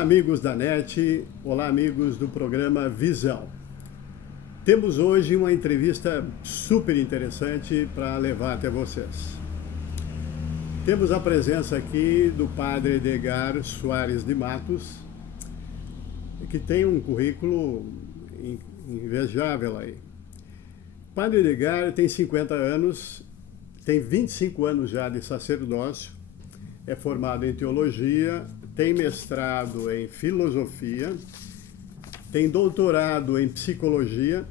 Olá, amigos da NET, olá, amigos do programa Visão. Temos hoje uma entrevista super interessante para levar até vocês. Temos a presença aqui do padre Edgar Soares de Matos, que tem um currículo invejável aí. O padre Edgar tem 50 anos, tem 25 anos já de sacerdócio, é formado em teologia, tem mestrado em filosofia, tem doutorado em psicologia,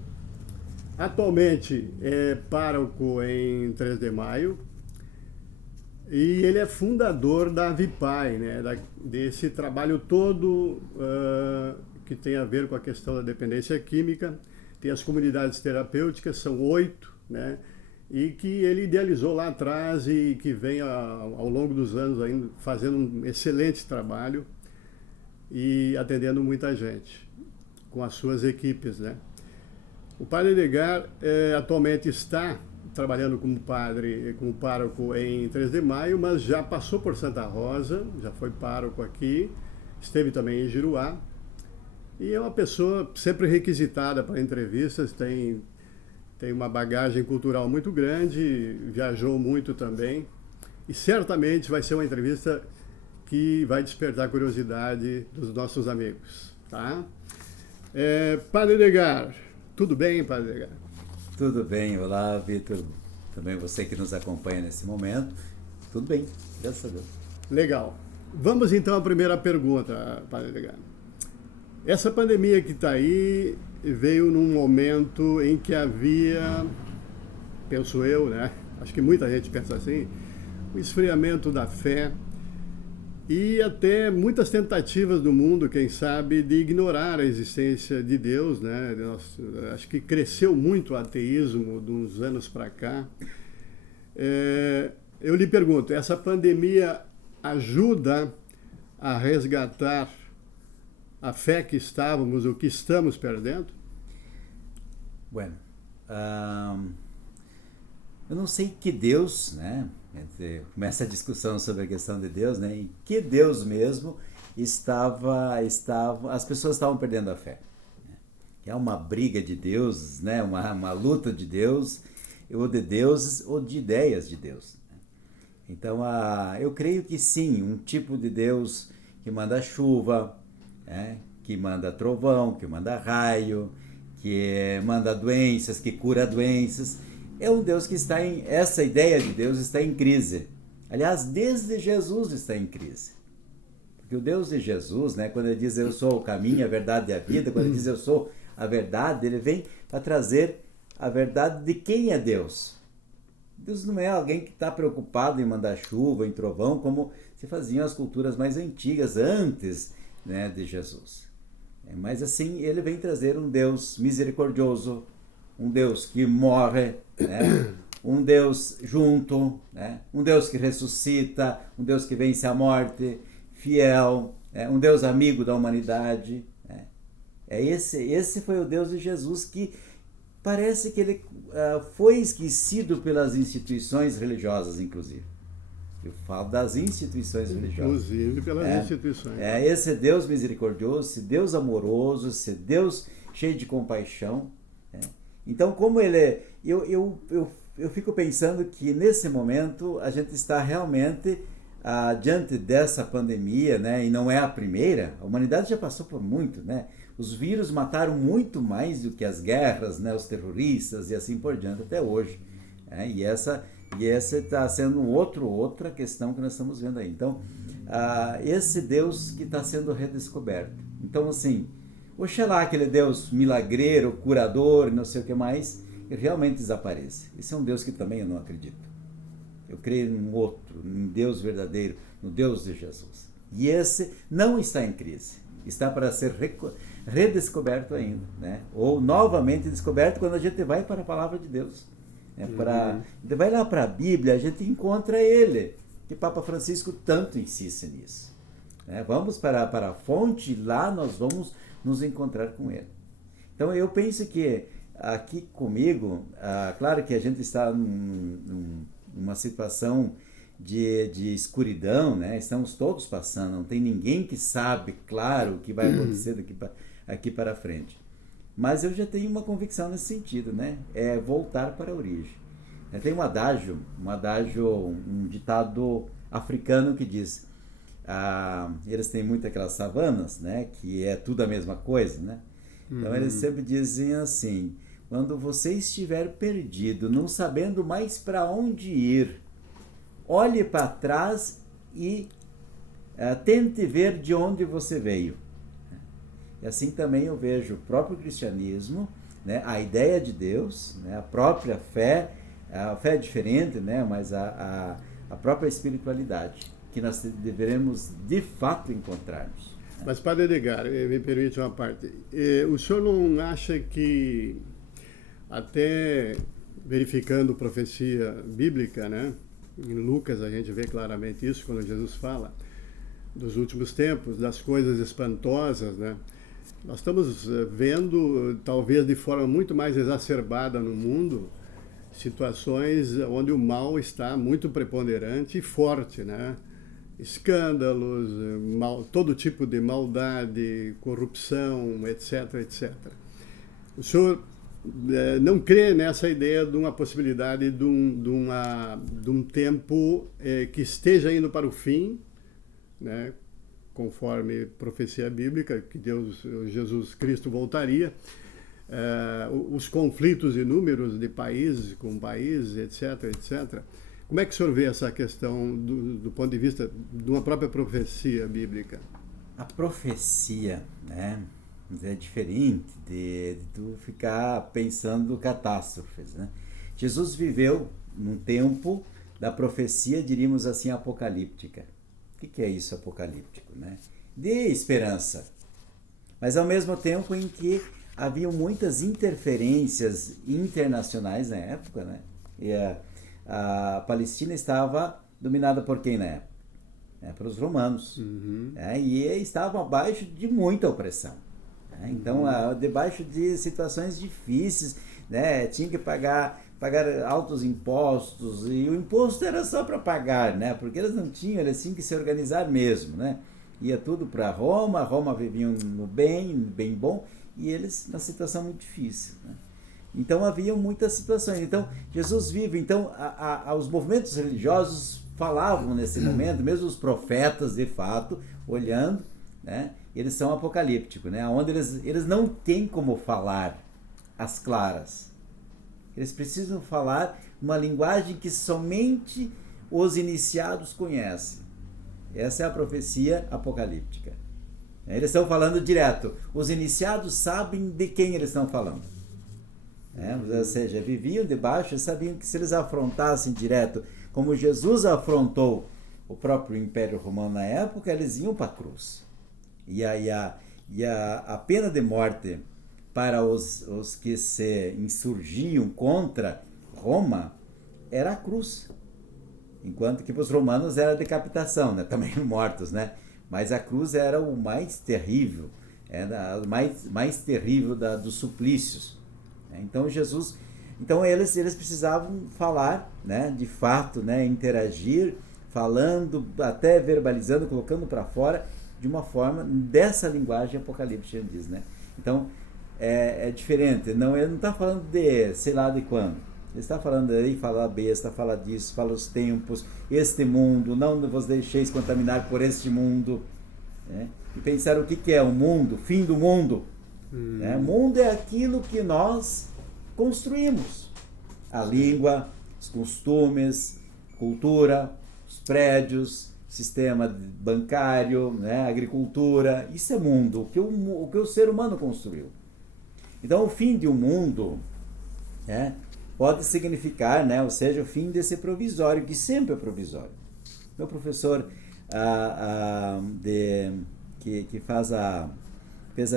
atualmente é pároco em 3 de Maio e ele é fundador da Avipai, né, desse trabalho todo que tem a ver com a questão da dependência química. Tem as comunidades terapêuticas, são 8, né? E que ele idealizou lá atrás e que vem ao longo dos anos ainda fazendo um excelente trabalho e atendendo muita gente com as suas equipes, né? O padre Edgar atualmente está trabalhando como pároco em 3 de Maio, mas já passou por Santa Rosa, já foi pároco aqui, esteve também em Giruá e é uma pessoa sempre requisitada para entrevistas, tem uma bagagem cultural muito grande, viajou muito também e certamente vai ser uma entrevista que vai despertar a curiosidade dos nossos amigos, tá? Padre Edgar, tudo bem, Padre Edgar? Tudo bem, olá Vitor, também você que nos acompanha nesse momento, tudo bem, graças a Deus. Legal. Vamos então à primeira pergunta, Padre Edgar. Essa pandemia que está aí veio num momento em que havia, penso eu, né? Acho que muita gente pensa assim, o esfriamento da fé e até muitas tentativas do mundo, quem sabe, de ignorar a existência de Deus, né? Acho que cresceu muito o ateísmo de uns anos para cá. Eu lhe pergunto, essa pandemia ajuda a resgatar a fé que estávamos ou que estamos perdendo? Bueno, eu não sei que Deus, né? Começa a discussão sobre a questão de Deus, né? Em que Deus mesmo as pessoas estavam perdendo a fé. É uma briga de deuses, né? Uma luta de Deus, ou de deuses, ou de ideias de Deus. Então, eu creio que sim, um tipo de Deus que manda chuva, que manda trovão, que manda raio, que manda doenças, que cura doenças. É um Deus que essa ideia de Deus está em crise. Aliás, desde Jesus está em crise. Porque o Deus de Jesus, né, quando ele diz eu sou o caminho, a verdade e a vida, quando ele diz eu sou a verdade, ele vem para trazer a verdade de quem é Deus. Deus não é alguém que está preocupado em mandar chuva, em trovão, como se faziam as culturas mais antigas antes, né, de Jesus. Mas assim, ele vem trazer um Deus misericordioso, um Deus que morre, né? Um Deus junto, né? Um Deus que ressuscita, um Deus que vence a morte, fiel, um Deus amigo da humanidade. Né? Esse foi o Deus de Jesus que parece que ele foi esquecido pelas instituições religiosas, inclusive. Eu falo das instituições religiosas. Inclusive pelas instituições. Esse Deus misericordioso, esse Deus amoroso, esse Deus cheio de compaixão. Então, como ele é... Eu fico pensando que nesse momento a gente está realmente diante dessa pandemia, né? E não é a primeira. A humanidade já passou por muito, né? Os vírus mataram muito mais do que as guerras, né? Os terroristas e assim por diante até hoje. E essa está sendo outra questão que nós estamos vendo aí. Então, esse Deus que está sendo redescoberto. Então, assim, oxalá aquele Deus milagreiro, curador, não sei o que mais, ele realmente desapareça. Esse é um Deus que também eu não acredito. Eu creio num outro, num Deus verdadeiro, no Deus de Jesus. E esse não está em crise. Está para ser redescoberto ainda, né? Ou novamente descoberto quando a gente vai para a palavra de Deus. Vai lá para a Bíblia, a gente encontra ele, que Papa Francisco tanto insiste nisso. Vamos para a fonte, lá nós vamos nos encontrar com ele. Então eu penso que aqui comigo, claro que a gente está numa situação de escuridão, né? Estamos todos passando, não tem ninguém que sabe, claro, o que vai acontecer aqui para frente. Mas eu já tenho uma convicção nesse sentido, né? É voltar para a origem. Tem um adágio, um ditado africano que diz, eles têm muito aquelas savanas, né? Que é tudo a mesma coisa, né? Então eles sempre dizem assim, quando você estiver perdido, não sabendo mais para onde ir, olhe para trás e tente ver de onde você veio. E assim também eu vejo o próprio cristianismo, né, a ideia de Deus, né, a própria fé, a fé é diferente, né, mas a própria espiritualidade, que nós deveremos de fato encontrarmos. Mas, Padre Edgar, me permite uma parte. O senhor não acha que, até verificando profecia bíblica, né, em Lucas a gente vê claramente isso, quando Jesus fala dos últimos tempos, das coisas espantosas, né? Nós estamos vendo, talvez de forma muito mais exacerbada no mundo, situações onde o mal está muito preponderante e forte, né? Escândalos, todo tipo de maldade, corrupção, etc, etc. O senhor não crê nessa ideia de uma possibilidade de um tempo que esteja indo para o fim, né? Conforme profecia bíblica, que Jesus Cristo voltaria, os conflitos inúmeros de países com países, etc, etc. Como é que o senhor vê essa questão do ponto de vista de uma própria profecia bíblica? A profecia, né, é diferente de tu ficar pensando catástrofes, né? Jesus viveu num tempo da profecia, diríamos assim, apocalíptica. O que é isso apocalíptico, né? De esperança. Mas ao mesmo tempo em que haviam muitas interferências internacionais na época, né? E a Palestina estava dominada por quem na época? Pelos romanos. E estavam abaixo de muita opressão. Então, debaixo de situações difíceis, né? Tinha que pagar altos impostos, e o imposto era só para pagar, né? Porque eles não tinham, eles tinham que se organizar mesmo, né? Ia tudo para Roma viviam no bem bom, e eles na situação muito difícil, né? Então havia muitas situações. Então Jesus vive, então os movimentos religiosos falavam nesse momento, mesmo os profetas de fato, olhando, né? Eles são apocalípticos, né? Onde eles não têm como falar às claras. Eles precisam falar uma linguagem que somente os iniciados conhecem. Essa é a profecia apocalíptica. Eles estão falando direto. Os iniciados sabem de quem eles estão falando. Ou seja, viviam debaixo e sabiam que se eles afrontassem direto, como Jesus afrontou o próprio Império Romano na época, eles iam para a cruz. E a pena de morte para os que se insurgiam contra Roma era a cruz. Enquanto que para os romanos era a decapitação, né? Também mortos, né? Mas a cruz era o mais terrível, era o mais terrível dos suplícios. Então eles precisavam falar, né? De fato, né? Interagir, falando, até verbalizando, colocando para fora, de uma forma, dessa linguagem apocalíptica, diz, né? Então, é diferente. Ele não está falando de sei lá de quando. Ele está falando aí, fala a besta, fala disso, fala os tempos, este mundo, não vos deixeis contaminar por este mundo. Né? E pensar o que é o mundo, fim do mundo. Né? O mundo é aquilo que nós construímos. A língua, os costumes, cultura, os prédios, sistema bancário, né? Agricultura. Isso é mundo, o que o ser humano construiu. Então, o fim de um mundo, né, pode significar, né, ou seja, o fim desse provisório, que sempre é provisório. Meu professor que fez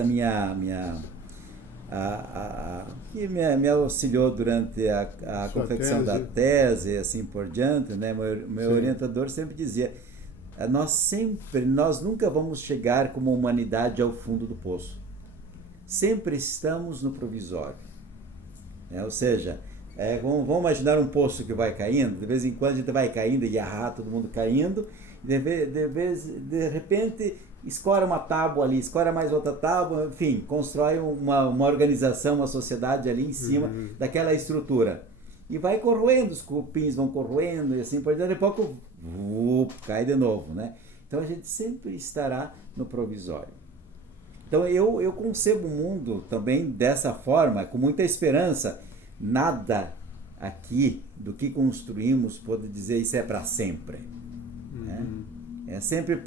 que me auxiliou durante a confecção da tese, assim por diante, né, meu orientador sempre dizia, nós nunca vamos chegar como humanidade ao fundo do poço. Sempre estamos no provisório. Ou seja, Vamos imaginar um poço que vai caindo, de vez em quando a gente vai caindo e todo mundo caindo, de repente escora uma tábua ali, escora mais outra tábua, enfim, constrói uma organização, uma sociedade ali em cima daquela estrutura. E vai corroendo, os cupins vão corroendo e assim por diante, daqui a pouco cai de novo, né? Então a gente sempre estará no provisório. Então eu concebo o mundo também dessa forma, com muita esperança. Nada aqui do que construímos pode dizer isso é para sempre. Né? É sempre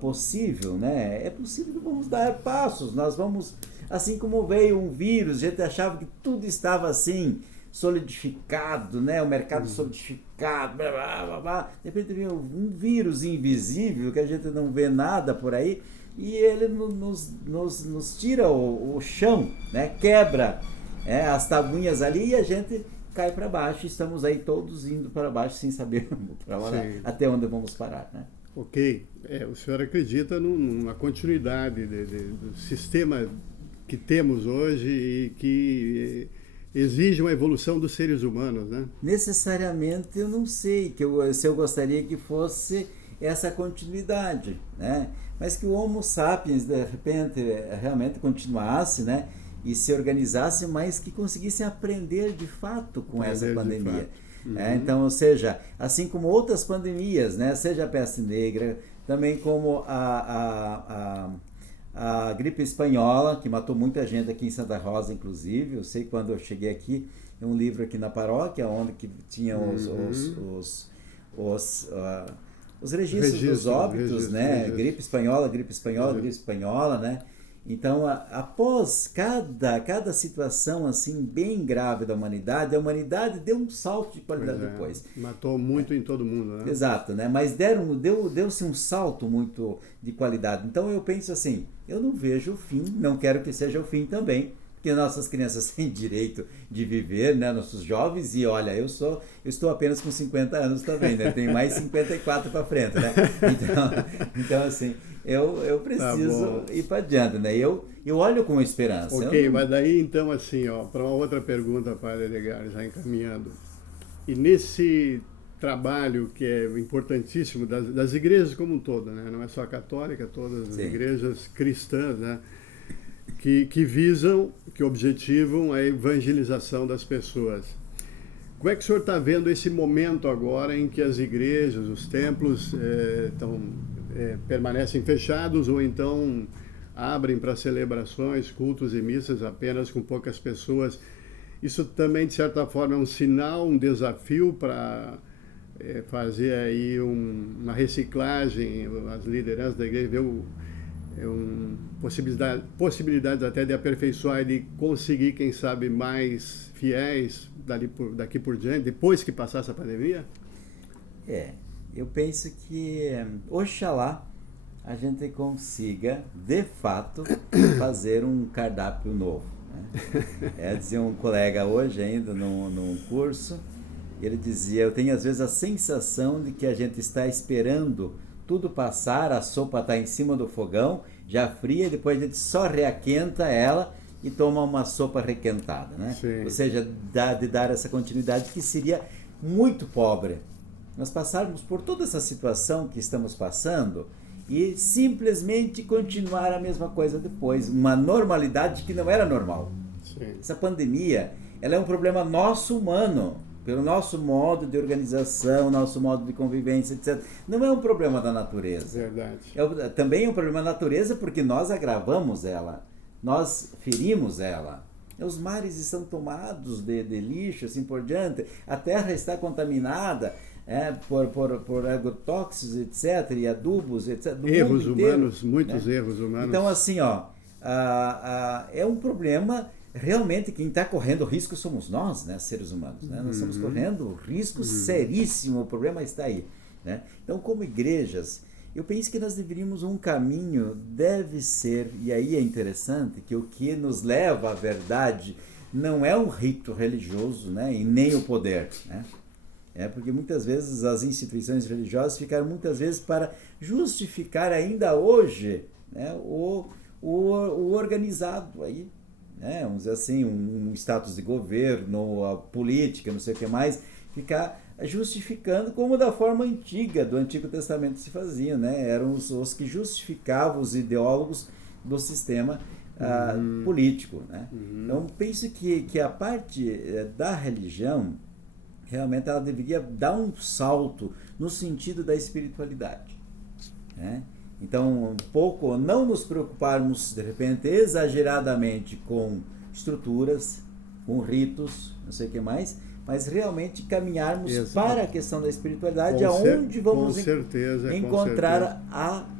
possível, né? É possível que vamos dar passos, nós vamos, assim como veio um vírus, a gente achava que tudo estava assim, solidificado, né? O mercado solidificado, blá, blá, blá, blá. De repente vem um vírus invisível que a gente não vê nada por aí e ele nos tira o chão, né? Quebra as tabuinhas ali e a gente cai para baixo. Estamos aí todos indo para baixo sem saber até onde vamos parar, né? Ok. O senhor acredita numa continuidade do sistema que temos hoje e que exige uma evolução dos seres humanos, né? Necessariamente eu não sei se eu gostaria que fosse essa continuidade, né? Mas que o Homo sapiens de repente realmente continuasse, né? E se organizasse, mas que conseguisse aprender de fato com essa pandemia. Então, ou seja, assim como outras pandemias, né? Seja a peste negra, também como a gripe espanhola, que matou muita gente aqui em Santa Rosa, inclusive. Eu sei que quando eu cheguei aqui, um livro aqui na paróquia, onde que tinha os registros dos óbitos, né? Gripe espanhola, né? Então, após cada situação assim bem grave da humanidade, a humanidade deu um salto de qualidade depois. Matou muito em todo mundo, né? Exato, né? Mas deu-se um salto muito de qualidade. Então eu penso assim, eu não vejo o fim, não quero que seja o fim também, porque nossas crianças têm direito de viver, né? Nossos jovens, e olha, eu estou apenas com 50 anos também, né? Tenho mais 54 para frente, né? Então assim, eu preciso ir para adiante, né? Eu olho com esperança. Ok, mas daí então assim, para uma outra pergunta, Padre Edgar, já encaminhando. E nesse trabalho que é importantíssimo das igrejas como um todo, né? Não é só a católica, todas as igrejas cristãs, né? Que visam, que objetivam a evangelização das pessoas. Como é que o senhor está vendo esse momento agora em que as igrejas, os templos permanecem fechados ou então abrem para celebrações, cultos e missas apenas com poucas pessoas? Isso também, de certa forma, é um sinal, um desafio para fazer aí uma reciclagem, as lideranças da igreja ver possibilidades até de aperfeiçoar e de conseguir, quem sabe, mais fiéis daqui por diante, depois que passar essa pandemia? Eu penso que, oxalá, a gente consiga, de fato, fazer um cardápio novo. Né? Dizia um colega hoje ainda num curso, ele dizia, eu tenho às vezes a sensação de que a gente está esperando tudo passar, a sopa está em cima do fogão, já fria, depois a gente só reaquenta ela e toma uma sopa requentada, né? Ou seja, de dar essa continuidade que seria muito pobre. Nós passarmos por toda essa situação que estamos passando e simplesmente continuar a mesma coisa depois, uma normalidade que não era normal. Essa pandemia, ela é um problema nosso humano, pelo nosso modo de organização, nosso modo de convivência, etc. Não é um problema da natureza. Verdade. Também é um problema da natureza porque nós agravamos ela, nós ferimos ela. Os mares estão tomados de lixo, assim por diante, a terra está contaminada por agrotóxicos, etc., e adubos, etc. Erros humanos, muitos erros humanos. Então, assim, é um problema. Realmente quem está correndo risco somos nós, né, seres humanos, né? Nós estamos correndo risco seríssimo, o problema está aí, né? Então, como igrejas, eu penso que nós deveríamos, um caminho deve ser, e aí é interessante, que o que nos leva à verdade não é um rito religioso, né, e nem o poder, né? Porque muitas vezes as instituições religiosas ficaram muitas vezes para justificar ainda hoje, né, o organizado aí, né, vamos dizer assim, um status de governo, a política, não sei o que mais, ficar justificando como da forma antiga, do Antigo Testamento se fazia, né? Eram os que justificavam os ideólogos do sistema político, né? Então, penso que a parte da religião, realmente ela deveria dar um salto no sentido da espiritualidade, né? Então, um pouco, não nos preocuparmos, de repente, exageradamente com estruturas, com ritos, não sei o que mais, mas realmente caminharmos para a questão da espiritualidade, aonde vamos encontrar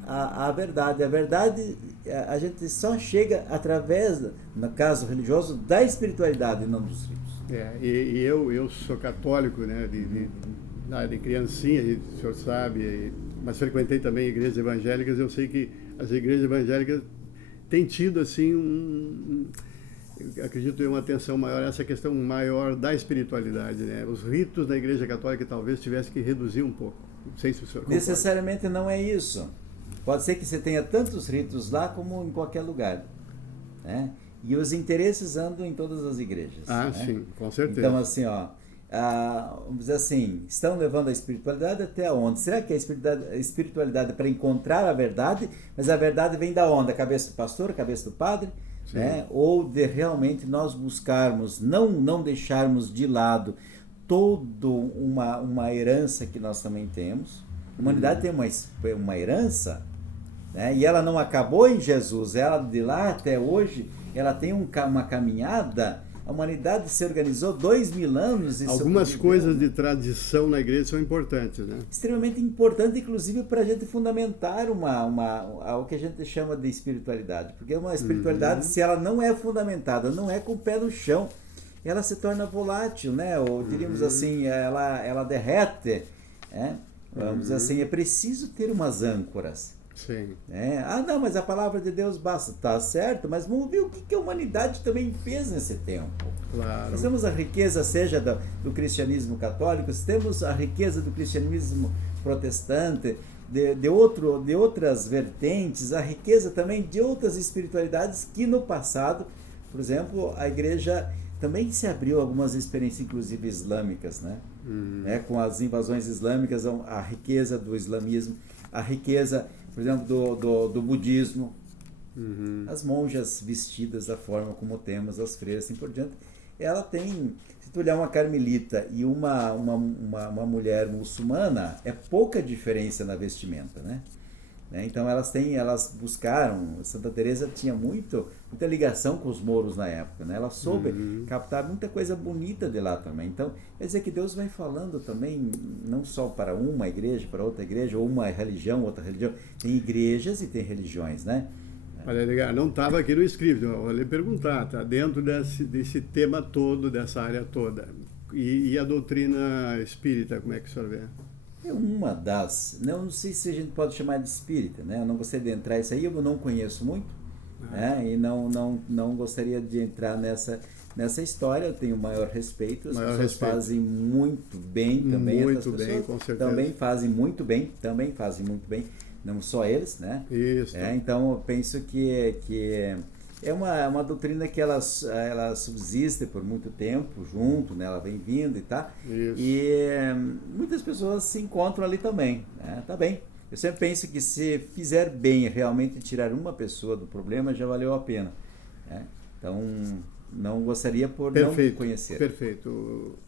a verdade. A verdade, a gente só chega através, no caso religioso, da espiritualidade e não dos ritos. E eu sou católico, né, de criancinha, o senhor sabe, mas frequentei também igrejas evangélicas. Eu sei que as igrejas evangélicas têm tido assim acredito uma atenção maior a essa questão maior da espiritualidade, né? Os ritos da Igreja Católica talvez tivesse que reduzir um pouco. Não sei se o senhor concorda. Necessariamente não é isso. Pode ser que você tenha tantos ritos lá como em qualquer lugar, né? E os interesses andam em todas as igrejas. Né? Sim, com certeza. Então, assim, vamos dizer assim, estão levando a espiritualidade até onde? Será que a espiritualidade é para encontrar a verdade, mas a verdade vem da onde? Da cabeça do pastor, da cabeça do padre? Né? Ou de realmente nós buscarmos, não deixarmos de lado toda uma herança que nós também temos. A humanidade tem uma herança, né? E ela não acabou em Jesus, ela de lá até hoje, ela tem uma caminhada. A humanidade se organizou 2000 anos. Algumas coisas de tradição na igreja são importantes, né? Extremamente importante, inclusive, para a gente fundamentar o que a gente chama de espiritualidade. Porque uma espiritualidade, se ela não é fundamentada, não é com o pé no chão, ela se torna volátil, né? Ou diríamos assim, ela derrete, né? Vamos dizer assim, é preciso ter umas âncoras. Sim. Não, mas a palavra de Deus basta, tá certo, mas vamos ver o que a humanidade também fez nesse tempo. Claro. Nós temos a riqueza, seja do cristianismo católico, temos a riqueza do cristianismo protestante, de outras vertentes, a riqueza também de outras espiritualidades que no passado, por exemplo, a igreja também se abriu a algumas experiências, inclusive islâmicas, né? Com as invasões islâmicas, a riqueza do islamismo, a riqueza, por exemplo, do budismo, as monjas vestidas da forma como temos, as freiras, assim por diante. Ela tem, se tu olhar uma carmelita e uma mulher muçulmana, é pouca diferença na vestimenta, né? Então elas buscaram, Santa Teresa tinha muita ligação com os mouros na época, né? Ela soube captar muita coisa bonita de lá também. Então, quer dizer que Deus vai falando também, não só para uma igreja, para outra igreja, ou uma religião, outra religião. Tem igrejas e tem religiões, né? Olha, Edgar, não estava aqui no script, eu vou lhe perguntar, tá dentro desse tema todo, dessa área toda. E a doutrina espírita, como é que o senhor vê? É uma das, não sei se a gente pode chamar de espírita, né? Eu não gostaria de entrar nisso aí, eu não conheço muito, né? E não gostaria de entrar nessa história. Eu tenho maior respeito, as pessoas fazem muito bem também. Muito bem, com certeza. Também fazem muito bem, não só eles, né? Isso. Então eu penso que é uma doutrina que ela subsiste por muito tempo junto, né? Ela vem vindo e tá. Isso. E muitas pessoas se encontram ali também, né? Tá bem. Eu sempre penso que se fizer bem realmente tirar uma pessoa do problema, já valeu a pena, né? Então, não gostaria por não conhecer. Perfeito.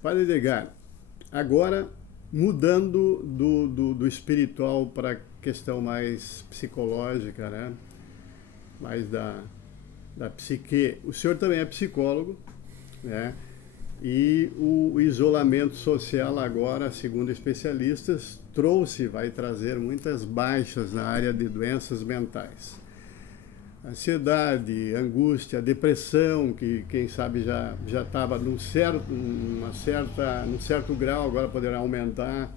Padre Edgar, agora mudando do espiritual para a questão mais psicológica, né? Mais da psique. O senhor também é psicólogo, né? E o isolamento social agora, segundo especialistas, vai trazer muitas baixas na área de doenças mentais. Ansiedade, angústia, depressão, que quem sabe já estava num certo grau, agora poderá aumentar,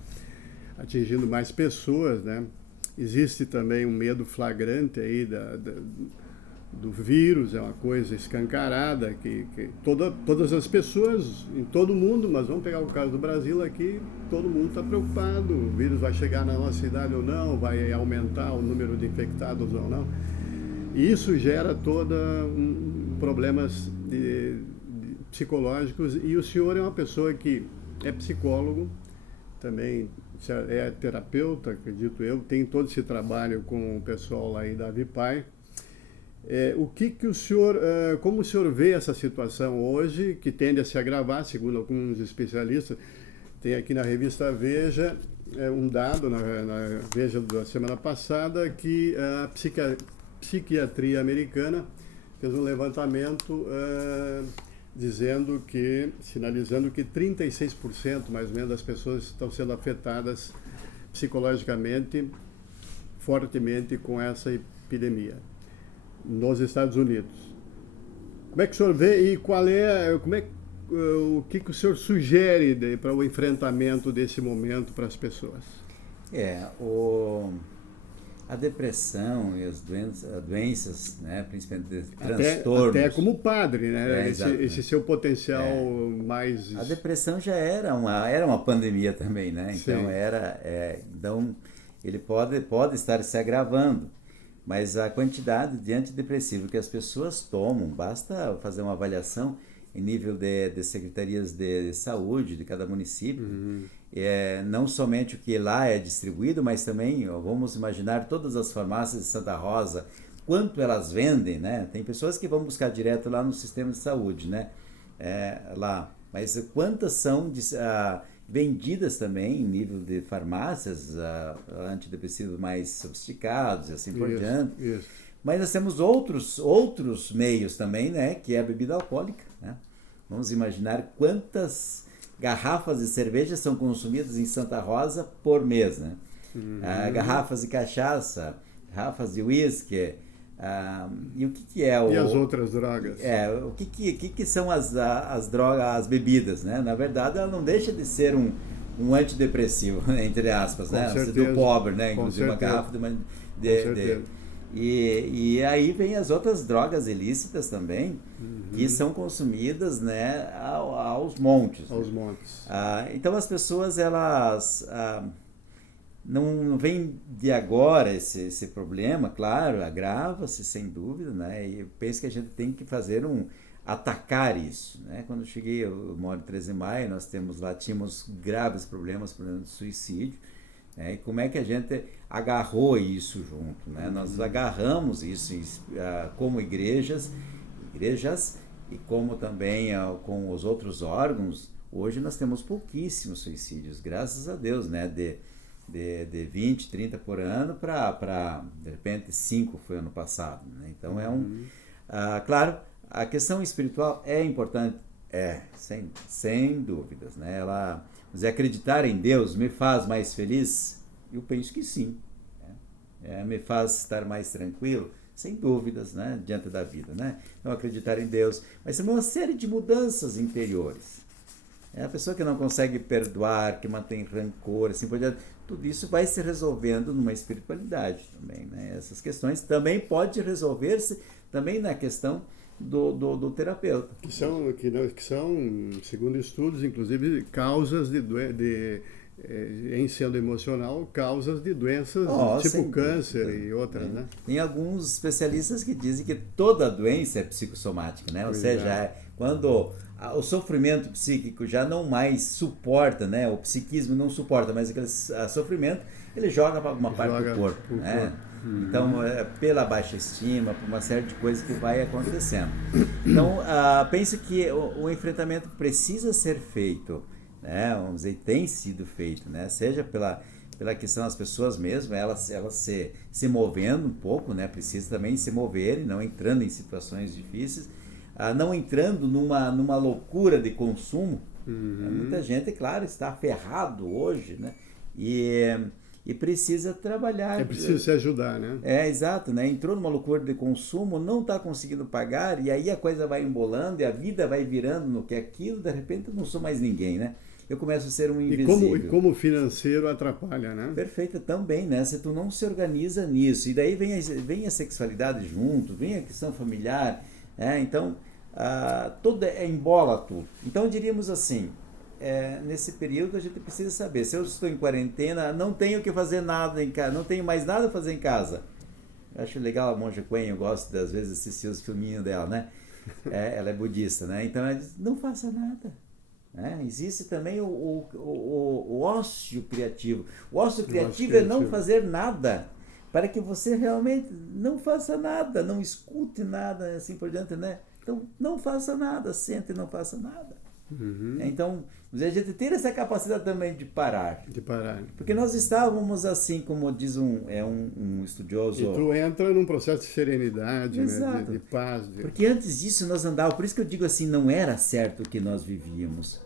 atingindo mais pessoas, né? Existe também um medo flagrante aí do vírus, é uma coisa escancarada, que todas as pessoas em todo o mundo, mas vamos pegar o caso do Brasil aqui, todo mundo está preocupado, o vírus vai chegar na nossa cidade ou não, vai aumentar o número de infectados ou não. E isso gera toda problemas psicológicos, e o senhor é uma pessoa que é psicólogo, também é terapeuta, acredito eu, tem todo esse trabalho com o pessoal lá da Avipar. O que o senhor, como o senhor vê essa situação hoje, que tende a se agravar, segundo alguns especialistas? Tem aqui na revista Veja um dado, na Veja da semana passada, que a psiquiatria americana fez um levantamento sinalizando que 36% mais ou menos das pessoas estão sendo afetadas psicologicamente fortemente com essa epidemia nos Estados Unidos. Como é que o senhor vê e o que o senhor sugere para o enfrentamento desse momento para as pessoas? A depressão e as doenças, né, principalmente transtornos. Até como padre, né? Esse seu potencial mais... A depressão já era uma pandemia também, né? Então, então ele pode estar se agravando, mas a quantidade de antidepressivo que as pessoas tomam, basta fazer uma avaliação em nível de secretarias de saúde de cada município, não somente o que lá é distribuído, mas também, vamos imaginar, todas as farmácias de Santa Rosa, quanto elas vendem, né? Tem pessoas que vão buscar direto lá no sistema de saúde, né? Mas quantas são vendidas também em nível de farmácias, antidepressivos mais sofisticados e assim por diante. Isso. Mas nós temos outros meios também, né? Que é a bebida alcoólica, né? Vamos imaginar quantas garrafas de cerveja são consumidas em Santa Rosa por mês, né? Garrafas de cachaça, garrafas de uísque, e o que é E as outras drogas? O que são as drogas, as bebidas, né? Na verdade, ela não deixa de ser um antidepressivo, entre aspas, né? Do pobre, né? Inclusive uma garrafa E aí vem as outras drogas ilícitas também, que são consumidas, né, aos montes. Aos montes. Então as pessoas, elas não vem de agora esse problema, claro, agrava-se sem dúvida, né? E eu penso que a gente tem que atacar isso, né? Quando eu cheguei, eu moro em 13 de Maio, tínhamos graves problemas de suicídio. E como é que a gente agarrou isso junto, né? Nós agarramos isso como igrejas e como também com os outros órgãos. Hoje nós temos pouquíssimos suicídios, graças a Deus, né? De 20, 30 por ano para de repente 5 foi ano passado, né? Então claro, a questão espiritual é importante, sem dúvidas, né? Acreditar em Deus me faz mais feliz? Eu penso que sim. Me faz estar mais tranquilo? Sem dúvidas, né? Diante da vida, né? Então, acreditar em Deus. Mas também uma série de mudanças interiores. A pessoa que não consegue perdoar, que mantém rancor, assim por diante, tudo isso vai se resolvendo numa espiritualidade também, né? Essas questões também podem resolver-se também na questão do terapeuta. Que são, segundo estudos, inclusive, causas em sendo emocional, causas de doenças tipo câncer e outras, né? Tem alguns especialistas que dizem que toda doença é psicossomática, né? Ou seja, quando o sofrimento psíquico já não mais suporta, né? O psiquismo não suporta mais aquele sofrimento, ele joga para alguma parte do corpo, né? Então, pela baixa estima, por uma série de coisas que vai acontecendo. Então, penso que o enfrentamento precisa ser feito, né? Vamos dizer, tem sido feito, né? Seja pela questão das pessoas mesmo, elas se movendo um pouco, né? Precisa também se moverem, não entrando em situações difíceis, não entrando numa loucura de consumo. Muita gente, claro, está ferrado hoje, né? E precisa trabalhar. Precisa se ajudar, né? Exato, né? Entrou numa loucura de consumo, não está conseguindo pagar, e aí a coisa vai embolando, e a vida vai virando no que é aquilo, de repente eu não sou mais ninguém, né? Eu começo a ser um invisível. E como o financeiro atrapalha, né? Perfeito, também, né? Se tu não se organiza nisso, e daí vem a sexualidade junto, vem a questão familiar, né? Então, tudo embola tudo. Então, diríamos assim, nesse período a gente precisa saber, se eu estou em quarentena, não tenho que fazer nada em casa, não tenho mais nada a fazer em casa. Eu acho legal a Monja Coen, eu gosto às vezes de assistir os filminhos dela, né? Ela é budista, né? Então ela diz, não faça nada. Existe também o ócio criativo. O ócio criativo é não fazer nada, para que você realmente não faça nada, não escute nada, assim por diante, né? Então, não faça nada, sente e não faça nada. Uhum. Então, a gente tem essa capacidade também de parar. De parar. Porque nós estávamos assim, como diz um estudioso... E tu entra num processo de serenidade, exato, né? de paz. Porque antes disso nós andávamos, por isso que eu digo assim, não era certo o que nós vivíamos.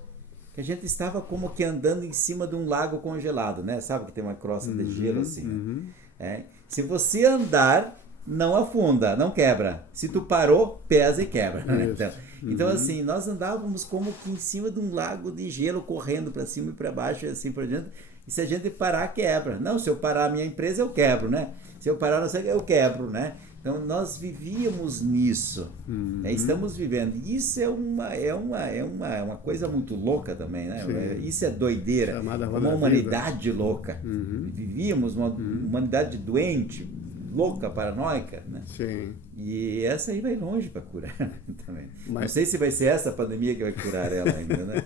Que a gente estava como que andando em cima de um lago congelado, né? Sabe que tem uma crosta de gelo assim, né? Se você andar, não afunda, não quebra. Se tu parou, pesa e quebra. Né? Então assim, nós andávamos como que em cima de um lago de gelo, correndo para cima e para baixo e assim por diante. E se a gente parar, quebra. Não, se eu parar a minha empresa, eu quebro, né? Se eu parar, não sei, eu quebro, né? Então nós vivíamos nisso, né? Estamos vivendo. Isso é uma coisa muito louca também, né? Sim. Isso é doideira, uma humanidade louca. Vivíamos uma humanidade doente, louca, paranoica, né? Sim. E essa aí vai longe para curar também. Mas não sei se vai ser essa pandemia que vai curar ela ainda, né?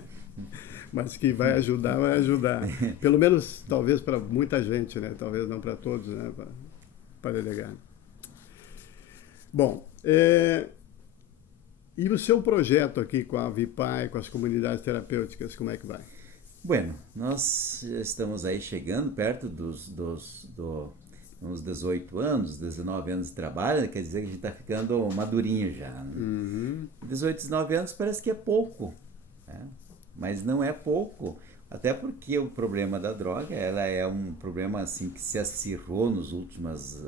Mas que vai ajudar, vai ajudar. Pelo menos, talvez para muita gente, né? Talvez não para todos, né? Para delegar. Bom, e o seu projeto aqui com a Vipai, com as comunidades terapêuticas, como é que vai? Bueno, nós estamos aí chegando perto uns 18 anos, 19 anos de trabalho, quer dizer que a gente está ficando madurinho já. Né? 18, 19 anos parece que é pouco, né? Mas não é pouco. Até porque o problema da droga, ela é um problema assim que se acirrou nas últimas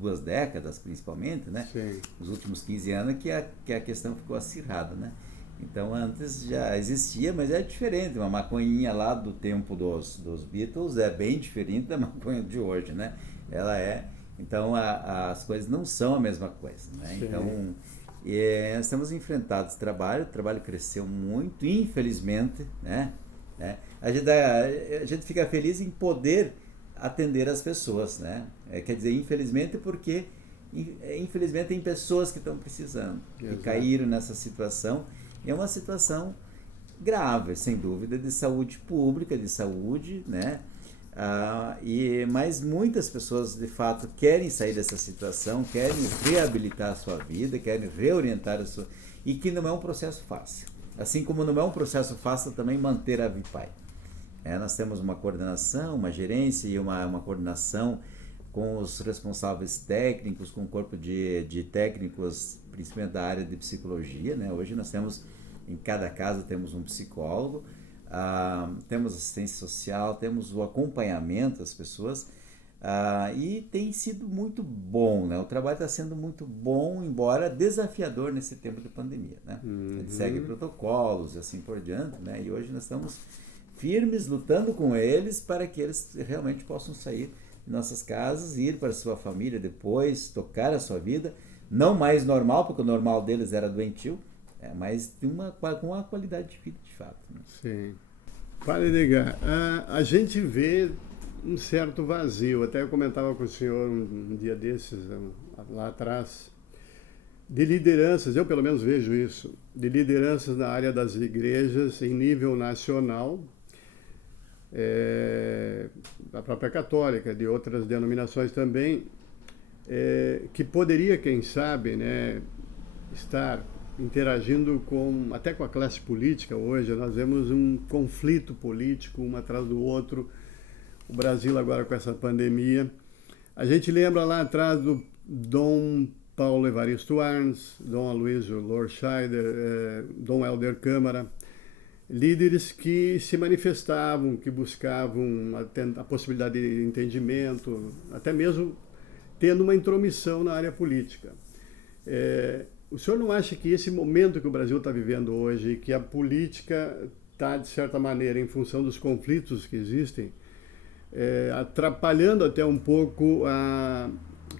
2 décadas, principalmente, né? Sim. Nos últimos 15 anos que a questão ficou acirrada, né? Então antes já existia, mas é diferente. Uma maconhinha lá do tempo dos Beatles é bem diferente da maconha de hoje, né? Então as coisas não são a mesma coisa, né? Sim. Então nós estamos enfrentados o trabalho cresceu muito, infelizmente, né? A gente fica feliz em poder atender as pessoas, né? Quer dizer, infelizmente, porque infelizmente tem pessoas que estão precisando, que caíram nessa situação. É uma situação grave, sem dúvida, de saúde pública, de saúde, né? Mas muitas pessoas, de fato, querem sair dessa situação, querem reabilitar a sua vida, querem reorientar a sua... E que não é um processo fácil. Assim como não é um processo fácil também manter a Vipai. Nós temos uma coordenação, uma gerência e uma coordenação com os responsáveis técnicos, com o corpo de técnicos, principalmente da área de psicologia, né? Hoje nós temos, em cada casa, temos um psicólogo, temos assistência social, temos o acompanhamento das pessoas, e tem sido muito bom, né? O trabalho está sendo muito bom, embora desafiador nesse tempo de pandemia, né? A gente segue protocolos e assim por diante, né? E hoje nós estamos firmes, lutando com eles para que eles realmente possam sair de nossas casas, ir para a sua família depois, tocar a sua vida, não mais normal, porque o normal deles era doentio, mas com uma qualidade de vida de fato, né? Sim. Para ligar, a gente vê um certo vazio, até eu comentava com o senhor um dia desses, lá atrás, de lideranças, eu pelo menos vejo isso, de lideranças na área das igrejas em nível nacional, da própria católica, de outras denominações também, que poderia, quem sabe, né, estar interagindo até com a classe política hoje. Nós vemos um conflito político, um atrás do outro, o Brasil agora com essa pandemia. A gente lembra lá atrás do Dom Paulo Evaristo Arns, Dom Aloysio Lorscheider, Dom Helder Câmara, líderes que se manifestavam, que buscavam a possibilidade de entendimento, até mesmo tendo uma intromissão na área política. O senhor não acha que esse momento que o Brasil está vivendo hoje, que a política está, de certa maneira, em função dos conflitos que existem, atrapalhando até um pouco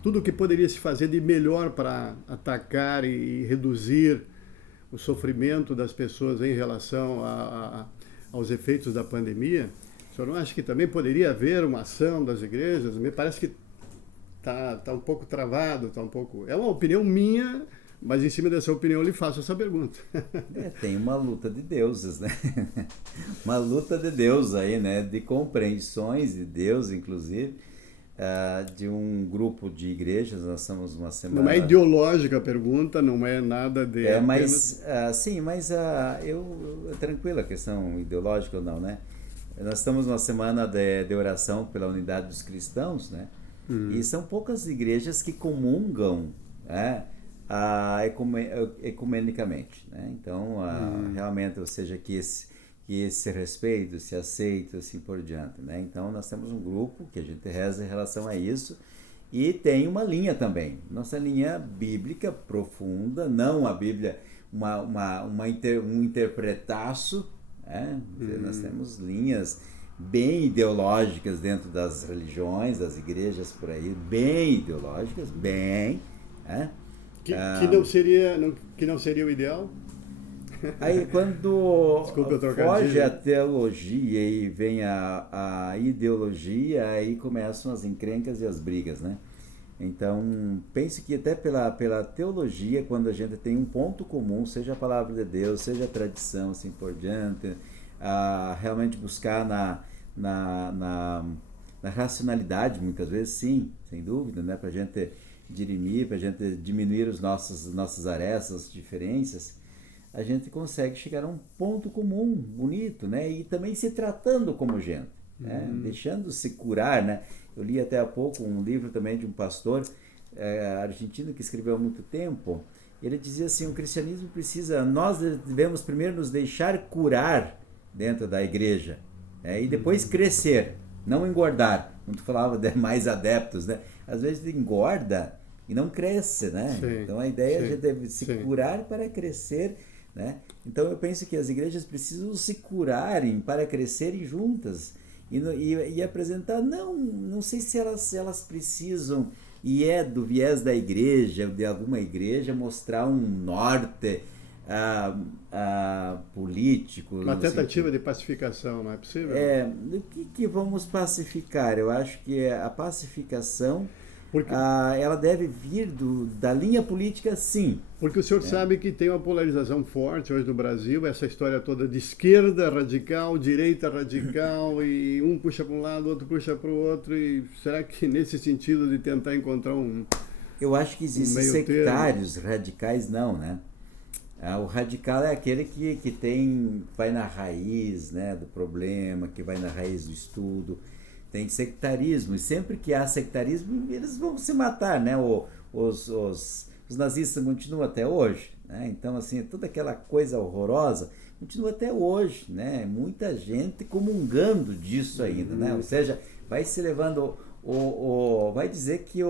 tudo o que poderia se fazer de melhor para atacar e reduzir o sofrimento das pessoas em relação aos efeitos da pandemia? O senhor não acha que também poderia haver uma ação das igrejas? Me parece que está um pouco travado, está um pouco... É uma opinião minha, Mas em cima dessa opinião, eu lhe faço essa pergunta. Tem uma luta de deuses, né? Uma luta de Deus aí, né? De compreensões de Deus, inclusive, de um grupo de igrejas. Nós estamos uma semana... Não é ideológica a pergunta, não é nada de... mas, sim, mas tranquila a questão ideológica ou não, né? Nós estamos numa semana de oração pela unidade dos cristãos, né? E são poucas igrejas que comungam, né, ecumenicamente, né? Então, realmente, ou seja, que esse respeito se aceita, assim por diante, né? Então, nós temos um grupo que a gente reza em relação a isso e tem uma linha também. Nossa linha bíblica profunda, não a Bíblia, um interpretaço, né? Nós temos linhas bem ideológicas dentro das religiões, das igrejas por aí, bem ideológicas, bem... né? Que não seria o ideal? Aí quando foge a trocadilho. teologia e vem a ideologia, aí começam as encrencas e as brigas, né? Então, pense que até pela teologia, quando a gente tem um ponto comum, seja a palavra de Deus, seja a tradição, assim por diante, realmente buscar na racionalidade, muitas vezes, sim, sem dúvida, né? Para a gente dirimir, para a gente diminuir os nossas arestas, diferenças, a gente consegue chegar a um ponto comum, bonito, né? E também se tratando como gente, né? Deixando-se curar, né? Eu li até há pouco um livro também de um pastor argentino que escreveu há muito tempo. Ele dizia assim, o cristianismo nós devemos primeiro nos deixar curar dentro da igreja, e depois crescer, não engordar. Quando tu falava de mais adeptos, né? Às vezes engorda e não cresce, né? Sim, então a ideia é a gente deve se sim. curar para crescer, né? Então eu penso que as igrejas precisam se curarem para crescerem juntas e apresentar, não sei se elas precisam, e é do viés da igreja, de alguma igreja, mostrar um norte político. Uma tentativa de pacificação, não é possível? O que vamos pacificar? Eu acho que a pacificação ela deve vir da linha política, sim. Porque o senhor sabe que tem uma polarização forte hoje no Brasil, essa história toda de esquerda radical, direita radical, e um puxa para um lado, outro puxa para o outro, e será que nesse sentido de tentar encontrar Eu acho que existem sectários radicais, não, né? O radical é aquele que vai na raiz, né, do problema, que vai na raiz do estudo. Tem sectarismo, e sempre que há sectarismo, eles vão se matar, né? Os nazistas continuam até hoje, né? Então, assim, toda aquela coisa horrorosa continua até hoje, né? Muita gente comungando disso ainda, né? Ou seja, vai se levando, vai dizer que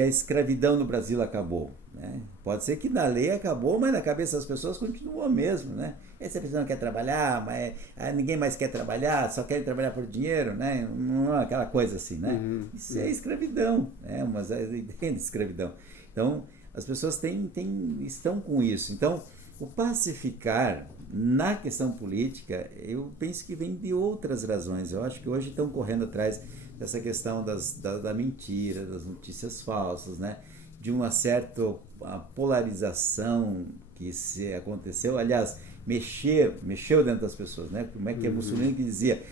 a escravidão no Brasil acabou, né? Pode ser que na lei acabou, mas na cabeça das pessoas continua mesmo, né? Essa pessoa não quer trabalhar, mas ninguém mais quer trabalhar, só quer trabalhar por dinheiro, né? Não é aquela coisa assim, né? Isso é escravidão, né? Mas é ideia de escravidão. Então, as pessoas estão com isso. Então, o pacificar na questão política, eu penso que vem de outras razões. Eu acho que hoje estão correndo atrás dessa questão da mentira, das notícias falsas, né? De uma certa polarização que se aconteceu, aliás, mexeu dentro das pessoas, né? Como é que é Mussolini que dizia,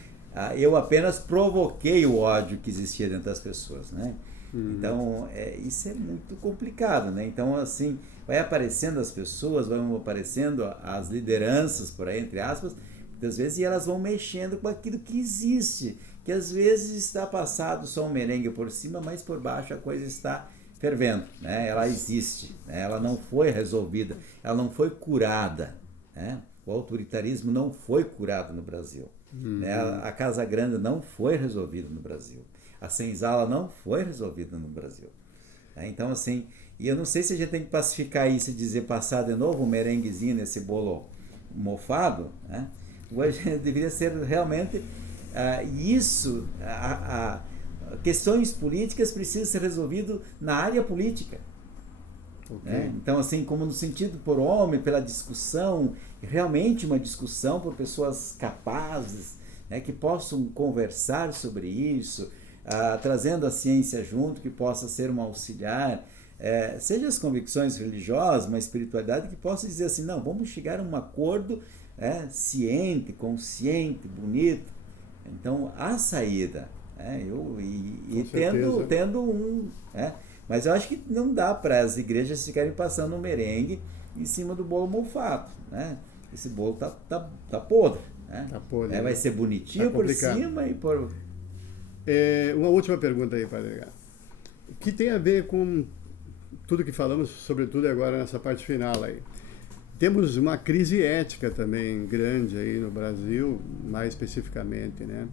eu apenas provoquei o ódio que existia dentro das pessoas, né? Então, isso é muito complicado, né? Então, assim, vai aparecendo as pessoas, vão aparecendo as lideranças, por aí, entre aspas, muitas vezes, e elas vão mexendo com aquilo que existe, que às vezes está passado só um merengue por cima, mas por baixo a coisa está fervendo, né? Ela existe, né? Ela não foi resolvida, ela não foi curada, né? O autoritarismo não foi curado no Brasil, né? A Casa Grande não foi resolvida no Brasil, a senzala não foi resolvida no Brasil, né? Então, assim, e eu não sei se a gente tem que pacificar isso e dizer passar de novo um merenguezinho nesse bolo mofado, né? Hoje deveria ser realmente isso, questões políticas precisam ser resolvidas na área política. Okay. Né? Então, assim, como no sentido por homem, pela discussão, realmente uma discussão por pessoas capazes, né, que possam conversar sobre isso, trazendo a ciência junto, que possa ser um auxiliar, seja as convicções religiosas, uma espiritualidade que possa dizer assim, não, vamos chegar a um acordo ciente, consciente, bonito. Então, há saída. Tendo um... mas eu acho que não dá para as igrejas ficarem passando um merengue em cima do bolo mofado. Né? Esse bolo tá podre. Né? Tá podre, vai ser bonitinho por cima e por... uma última pergunta aí, Padre Edgar. Que tem a ver com tudo que falamos, sobretudo agora nessa parte final aí. Temos uma crise ética também grande aí no Brasil, mais especificamente, né?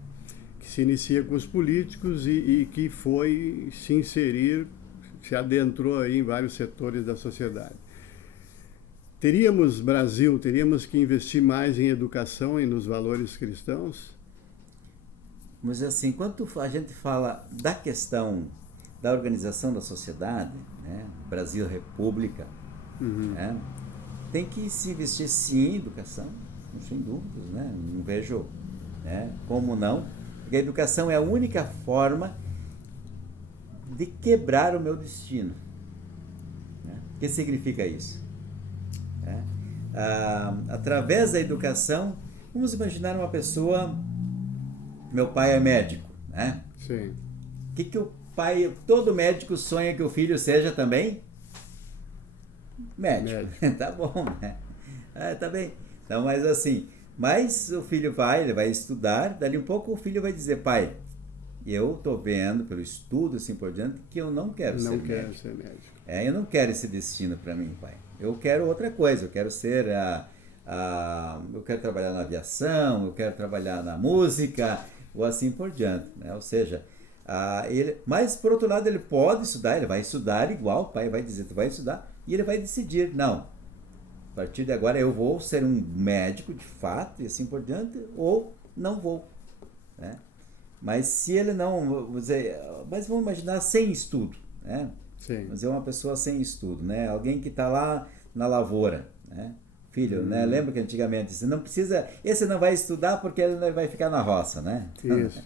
Que se inicia com os políticos e que foi se inserir, se adentrou aí em vários setores da sociedade. Teríamos que investir mais em educação e nos valores cristãos? Mas assim, quando a gente fala da questão da organização da sociedade, né? Brasil República, né? Tem que se investir sim em educação, sem dúvidas, né? Não vejo, né? Como não, porque a educação é a única forma de quebrar o meu destino. Né? O que significa isso? Através da educação, vamos imaginar uma pessoa, meu pai é médico, né? Sim. O que o pai, todo médico sonha que o filho seja também? Médico. Tá bom, né? Tá bem. Então, mas assim, mas o filho ele vai estudar, dali um pouco o filho vai dizer, pai, eu tô vendo pelo estudo assim por diante que eu não quero ser médico. Eu não quero esse destino para mim, pai. Eu quero outra coisa, eu quero ser eu quero trabalhar na aviação, eu quero trabalhar na música, ou assim por diante, né? Ou seja, mas por outro lado ele pode estudar, ele vai estudar igual, o pai vai dizer, tu vai estudar, e ele vai decidir, não, a partir de agora eu vou ser um médico de fato, e assim por diante, ou não vou, né? Mas se ele não, mas vamos imaginar sem estudo, né? Sim. Mas é uma pessoa sem estudo, né? Alguém que está lá na lavoura, né? Filho, né? Lembra que antigamente você não precisa, esse não vai estudar porque ele vai ficar na roça, né? Isso.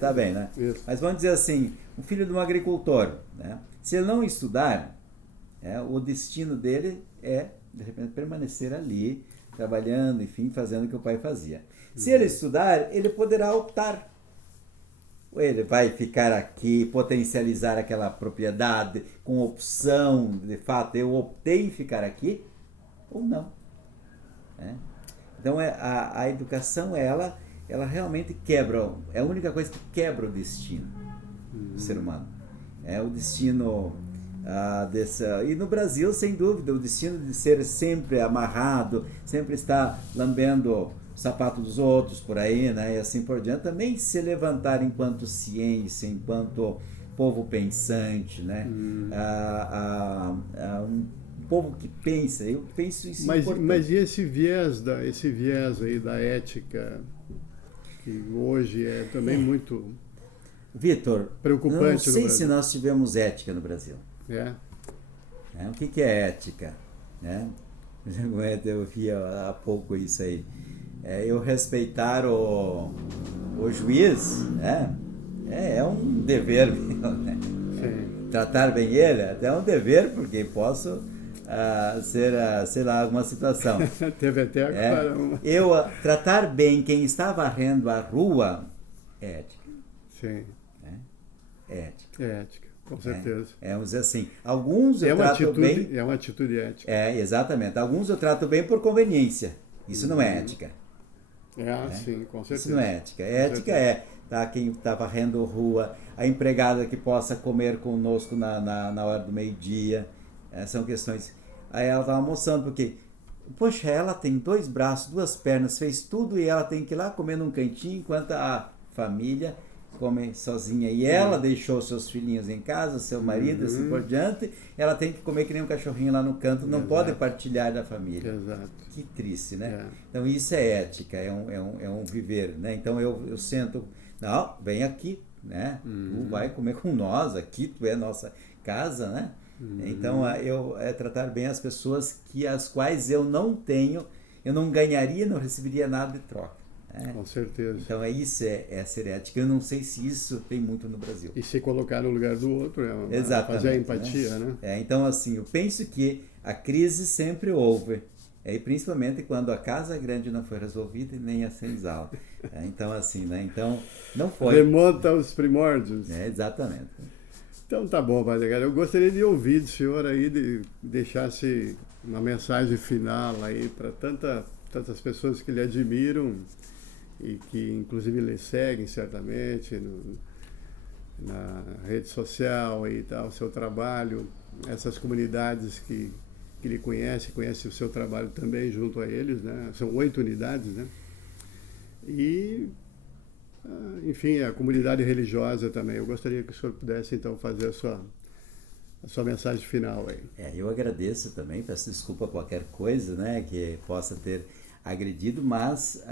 Tá bem, né? Isso. Mas vamos dizer assim, o filho de um agricultor, né? Se ele não estudar, o destino dele é, de repente, permanecer ali, trabalhando, enfim, fazendo o que o pai fazia. Se ele estudar, ele poderá optar. Ele vai ficar aqui, potencializar aquela propriedade com opção, de fato, eu optei em ficar aqui, ou não. Então, a educação, ela realmente quebra, é a única coisa que quebra o destino do ser humano. É o destino e no Brasil, sem dúvida, o destino de ser sempre amarrado, sempre estar lambendo o sapato dos outros por aí, né, e assim por diante, também se levantar enquanto ciência, enquanto povo pensante, né, um povo que pensa, eu penso isso. Mas e esse viés aí da ética, que hoje é também muito Vitor, preocupante não no sei Brasil. se nós tivemos ética no Brasil. O que é ética? Eu vi há pouco isso aí. Eu respeitar o juiz, é um dever meu, né? Tratar bem ele até é um dever, porque posso ser, sei lá, alguma situação. Teve até agora uma. Eu tratar bem quem está varrendo a rua é ética. Sim. É ética. É ética, com certeza. Vamos dizer assim, alguns eu trato bem... É uma atitude ética. Exatamente. Alguns eu trato bem por conveniência. Isso não é ética. Sim, com certeza. Isso não é ética. Ética quem está varrendo rua, a empregada que possa comer conosco na hora do meio-dia. São questões... Aí ela estava almoçando, porque... Poxa, ela tem 2 braços, 2 pernas, fez tudo e ela tem que ir lá comer num cantinho, enquanto a família come sozinha. E ela deixou seus filhinhos em casa, seu marido, assim por diante. Ela tem que comer que nem um cachorrinho lá no canto, não pode partilhar da família. Exato. Que triste, né? Então isso é ética, é um viver, né? Então eu sento, não, vem aqui, né? Tu vai comer com nós, aqui tu é nossa casa, né? Então tratar bem as pessoas as quais eu não ganharia, não receberia nada de troca. Né? Com certeza. Então isso é ser ética. Eu não sei se isso tem muito no Brasil. E se colocar no lugar do outro, Exatamente, fazer a empatia, né? Então, assim, eu penso que a crise sempre houve. E principalmente quando a casa grande não foi resolvida e nem a senzala. Então, assim, né? Então, não foi. Remonta aos primórdios. Exatamente. Então tá bom, Padre Edgar. Eu gostaria de ouvir do senhor aí, de deixasse uma mensagem final aí para tantas pessoas que lhe admiram e que inclusive lhe seguem certamente na rede social e tal, o seu trabalho, essas comunidades que lhe conhecem o seu trabalho também junto a eles, né? São 8 unidades, né? E, enfim, a comunidade religiosa também. Eu gostaria que o senhor pudesse, então, fazer a sua mensagem final aí. Eu agradeço também, peço desculpa qualquer coisa, né, que possa ter agredido, mas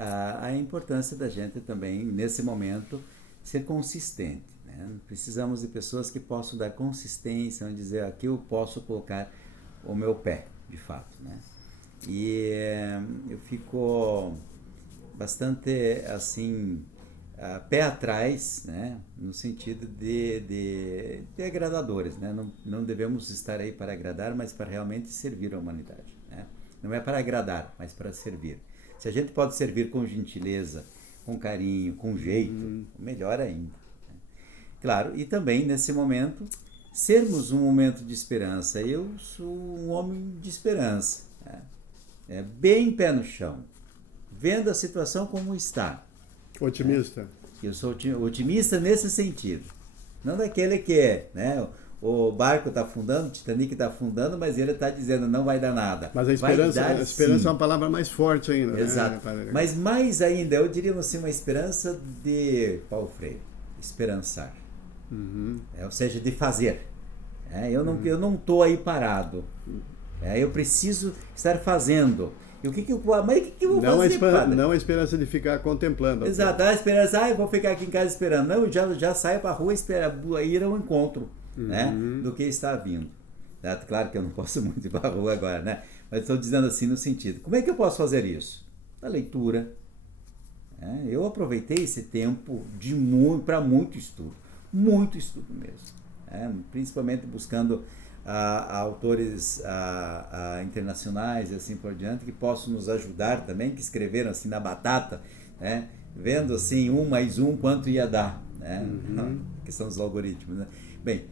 a importância da gente também, nesse momento, ser consistente. Né? Precisamos de pessoas que possam dar consistência, onde dizer, aqui eu posso colocar o meu pé, de fato. Né? E eu fico bastante, assim, pé atrás, né? No sentido de agradadores. Né? Não devemos estar aí para agradar, mas para realmente servir a humanidade. Né? Não é para agradar, mas para servir. Se a gente pode servir com gentileza, com carinho, com jeito, melhor ainda. Né? Claro, e também nesse momento, sermos um momento de esperança. Eu sou um homem de esperança. Né? Bem pé no chão, vendo a situação como está. Otimista. Eu sou otimista nesse sentido. Não daquele que né, o barco está afundando, o Titanic está afundando, mas ele está dizendo não vai dar nada. Mas a esperança é uma palavra mais forte ainda. Exato. Né? Mas mais ainda, eu diria assim, uma esperança de Paulo Freire. Esperançar. Ou seja, de fazer. Eu não estou aí parado. Eu preciso estar fazendo. E o que eu vou fazer, padre? Não a esperança de ficar contemplando. Exato, a esperança, eu vou ficar aqui em casa esperando. Não, eu já saio para a rua ir ao encontro né, do que está vindo. Claro que eu não posso muito ir para a rua agora, né? Mas estou dizendo assim no sentido, como é que eu posso fazer isso? Na leitura. Eu aproveitei esse tempo para muito estudo mesmo. Principalmente buscando autores internacionais e assim por diante, que possam nos ajudar também, que escreveram assim na batata, né? Vendo assim 1 mais 1 quanto ia dar, né? A questão dos algoritmos, né? Bem,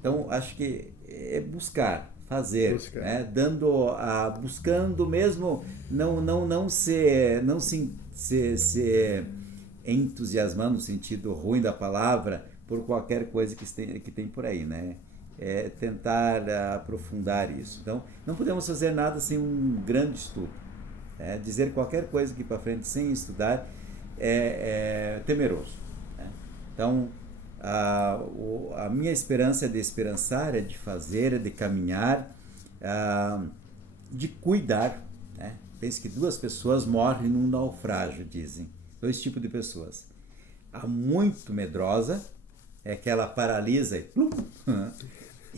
então acho que é buscar, fazer, né? Buscando mesmo, não se entusiasmando no sentido ruim da palavra por qualquer coisa que tem por aí, né? Tentar aprofundar isso. Então, não podemos fazer nada sem um grande estudo. Dizer qualquer coisa aqui para frente sem estudar é temeroso. Né? Então, a minha esperança é de esperançar, é de fazer, é de caminhar, de cuidar. Né? Pense que 2 pessoas morrem num naufrágio, dizem. 2 tipos de pessoas. A muito medrosa, é aquela paralisa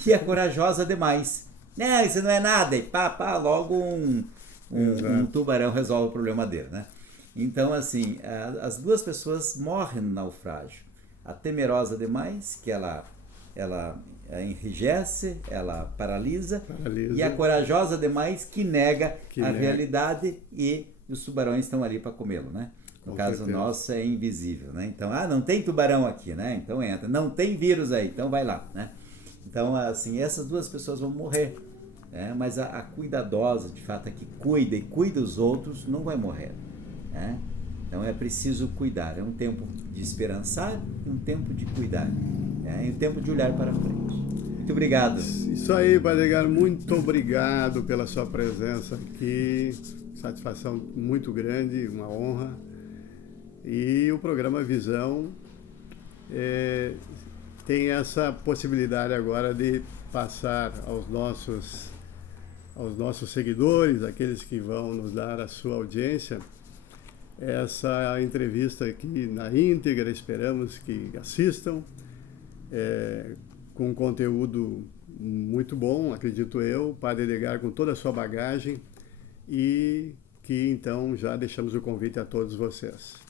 e a corajosa demais. Não, isso não é nada. E logo um tubarão resolve o problema dele, né? Então, assim, as 2 pessoas morrem no naufrágio. A temerosa demais, que ela enrijece, ela paralisa. E a corajosa demais, que nega realidade e os tubarões estão ali para comê-lo, né? No caso nosso é invisível, né? Então, não tem tubarão aqui, né? Então entra. Não tem vírus aí, então vai lá, né? Então, assim, essas 2 pessoas vão morrer, né? Mas a cuidadosa, de fato, a que cuida e cuida os outros, não vai morrer, né? Então é preciso cuidar. É um tempo de esperançar e um tempo de cuidar. É um tempo de olhar para frente. Muito obrigado. Isso aí, Padre Edgar. Muito obrigado pela sua presença aqui. Satisfação muito grande, uma honra. E o programa Visão tem essa possibilidade agora de passar aos nossos seguidores, aqueles que vão nos dar a sua audiência, essa entrevista aqui na íntegra. Esperamos que assistam, com conteúdo muito bom, acredito eu, Padre Edgar com toda a sua bagagem, e que então já deixamos o convite a todos vocês.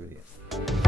Muito obrigado.